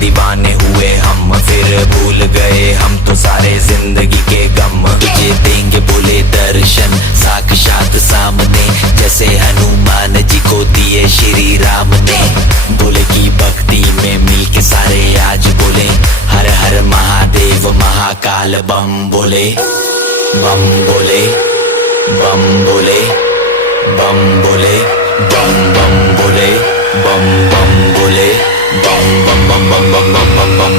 दीवाने हुए हम, फिर भूल गए हम तो सारे जिंदगी के गम। तुझे देंगे बोले दर्शन साक्षात सामने, जैसे हनुमान जी को दिए श्री राम ने। बोले की भक्ति में मिलके सारे आज बोले, हर हर महादेव महाकाल बम बोले। बम बोले, बम बोले, बम बोले, बम बम बोले, बम बम बोले, बम बम बम बम बम बम बम बम